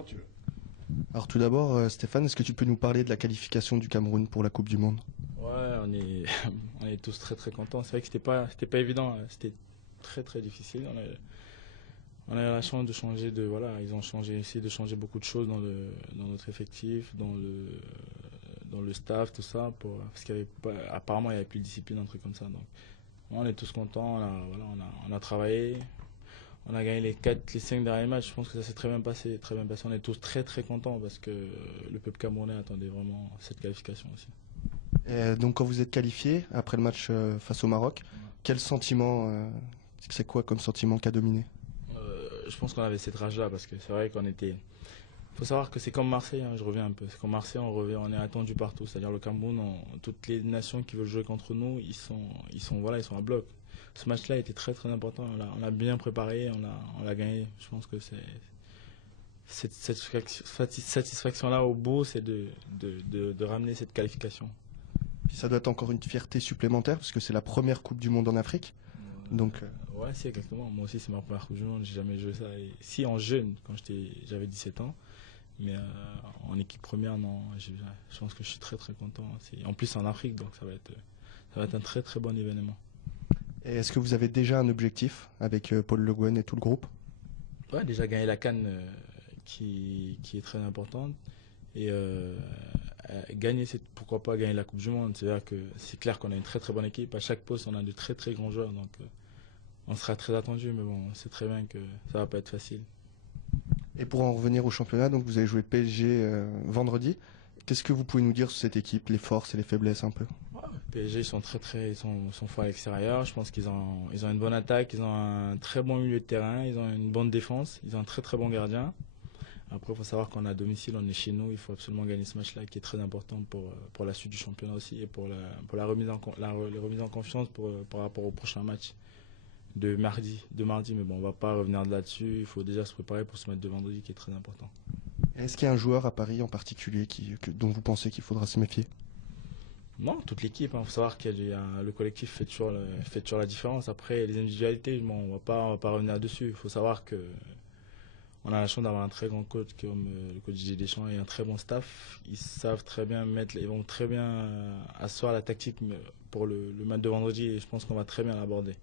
Quand tu veux. Alors tout d'abord, Stéphane, est-ce que tu peux nous parler de la qualification du Cameroun pour la Coupe du Monde? Ouais, on est tous très très contents. C'est vrai que c'était pas évident, hein. C'était très très difficile. On a eu la chance de changer voilà, ils ont essayé de changer beaucoup de choses dans notre effectif, dans le staff, tout ça, parce apparemment il n'y avait plus de discipline, un truc comme ça. Donc, on est tous contents. On a travaillé. On a gagné les 5 derniers matchs. Je pense que ça s'est très bien passé, très bien passé. On est tous très très contents parce que le peuple camerounais attendait vraiment cette qualification aussi. Et donc quand vous êtes qualifié après le match face au Maroc, quel sentiment, c'est quoi comme sentiment qui a dominé? Je pense qu'on avait cette rage-là parce que c'est vrai qu'on était. Faut savoir que c'est comme Marseille, hein, je reviens un peu. C'est comme Marseille, on est attendu partout. C'est-à-dire le Cameroun, toutes les nations qui veulent jouer contre nous, ils sont à bloc. Ce match-là était très très important. On l'a bien préparé, on l'a gagné. Je pense que cette satisfaction-là au bout, c'est de ramener cette qualification. Puis ça doit être encore une fierté supplémentaire parce que c'est la première Coupe du Monde en Afrique. Donc Ouais, c'est exactement. Moi aussi, c'est ma première Coupe du Monde. J'ai jamais joué ça. Et si en jeune, quand j'avais 17 ans, mais en équipe première, non. Je pense que je suis très très content. En plus, en Afrique, donc ça va être un très très bon événement. et est-ce que vous avez déjà un objectif avec Paul Le Guen et tout le groupe? Ouais, déjà gagner la CAN qui est très importante. Et pourquoi pas gagner la Coupe du Monde. C'est-à-dire que c'est clair qu'on a une très très bonne équipe. À chaque poste, on a de très très grands joueurs. Donc on sera très attendu. Mais bon, on sait très bien que ça va pas être facile. Et pour en revenir au championnat, donc vous avez joué PSG vendredi. Qu'est-ce que vous pouvez nous dire sur cette équipe, les forces et les faiblesses un peu? Ouais, PSG, ils sont forts à l'extérieur. Je pense qu'ils ont une bonne attaque, ils ont un très bon milieu de terrain, ils ont une bonne défense, ils ont un très très bon gardien. Après, il faut savoir qu'on est à domicile, on est chez nous, il faut absolument gagner ce match-là qui est très important pour la suite du championnat aussi et pour la remise en confiance par rapport au prochain match de mardi. Mais bon, on va pas revenir là-dessus, il faut déjà se préparer pour ce match de vendredi qui est très important. Est-ce qu'il y a un joueur à Paris en particulier dont vous pensez qu'il faudra se méfier? Non, toute l'équipe. Il faut savoir que le collectif fait toujours la différence. Après, les individualités, bon, on va pas revenir dessus. Il faut savoir que on a la chance d'avoir un très grand coach comme le coach Didier Deschamps et un très bon staff. Ils savent très bien ils vont très bien asseoir la tactique pour le match de vendredi et je pense qu'on va très bien l'aborder.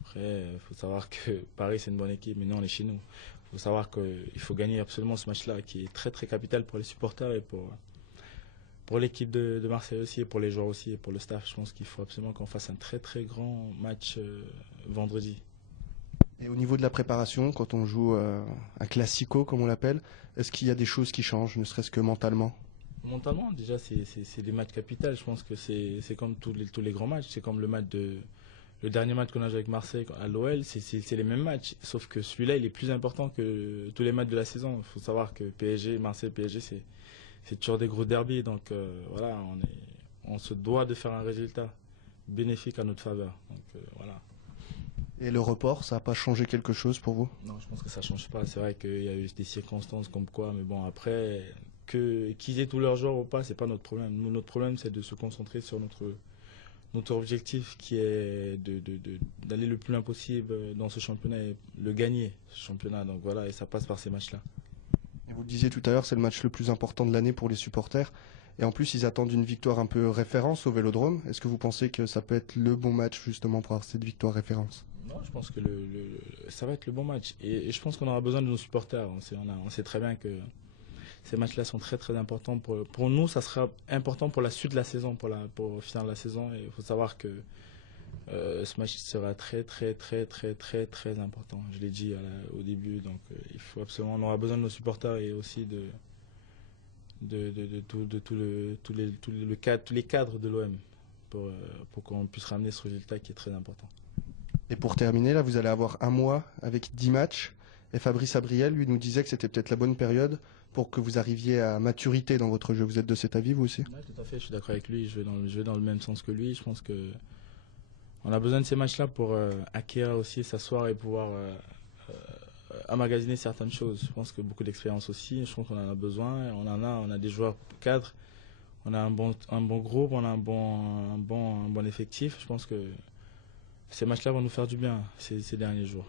Après, il faut savoir que Paris c'est une bonne équipe, mais nous on est chez nous. Il faut savoir qu'il faut gagner absolument ce match-là qui est très très capital pour les supporters et pour l'équipe de Marseille aussi, et pour les joueurs aussi, et pour le staff. Je pense qu'il faut absolument qu'on fasse un très très grand match vendredi. Et au niveau de la préparation, quand on joue un classico, comme on l'appelle, est-ce qu'il y a des choses qui changent, ne serait-ce que mentalement? Mentalement, déjà, c'est des matchs capitaux. Je pense que c'est comme tous les grands matchs. C'est comme le dernier match qu'on a joué avec Marseille à l'OL, c'est les mêmes matchs. Sauf que celui-là, il est plus important que tous les matchs de la saison. Il faut savoir que Marseille-PSG, c'est toujours des gros derbies. Donc voilà, on se doit de faire un résultat bénéfique à notre faveur. Donc voilà. Et le report, ça n'a pas changé quelque chose pour vous? Non, je pense que ça ne change pas. C'est vrai qu'il y a eu des circonstances comme quoi, mais bon, après, qu'ils aient tous leurs joueurs ou pas, c'est pas notre problème. Nous, notre problème, c'est de se concentrer sur notre objectif qui est d'aller le plus loin possible dans ce championnat et le gagner, ce championnat. Donc voilà, et ça passe par ces matchs-là. Et vous le disiez tout à l'heure, c'est le match le plus important de l'année pour les supporters. Et en plus, ils attendent une victoire un peu référence au Vélodrome. Est-ce que vous pensez que ça peut être le bon match justement pour avoir cette victoire référence? Non, je pense que ça va être le bon match. Et je pense qu'on aura besoin de nos supporters. On sait très bien que ces matchs-là sont très très importants. Pour nous, ça sera important pour la suite de la saison, pour finir la saison. Et il faut savoir que ce match sera très très très très très très important. Je l'ai dit au début. Donc il faut absolument, on aura besoin de nos supporters et aussi tous les cadres de l'OM pour qu'on puisse ramener ce résultat qui est très important. Et pour terminer, là, vous allez avoir un mois avec 10 matchs. Et Fabrice Abriel, lui, nous disait que c'était peut-être la bonne période pour que vous arriviez à maturité dans votre jeu. Vous êtes de cet avis, vous aussi? Oui, tout à fait, je suis d'accord avec lui. Je vais dans le même sens que lui. Je pense que on a besoin de ces matchs-là pour acquérir aussi, s'asseoir et pouvoir emmagasiner certaines choses. Je pense que beaucoup d'expérience aussi. Je pense qu'on en a besoin. On a des joueurs cadres. On a un bon groupe. On a un bon effectif. Je pense que ces matchs-là vont nous faire du bien ces derniers jours.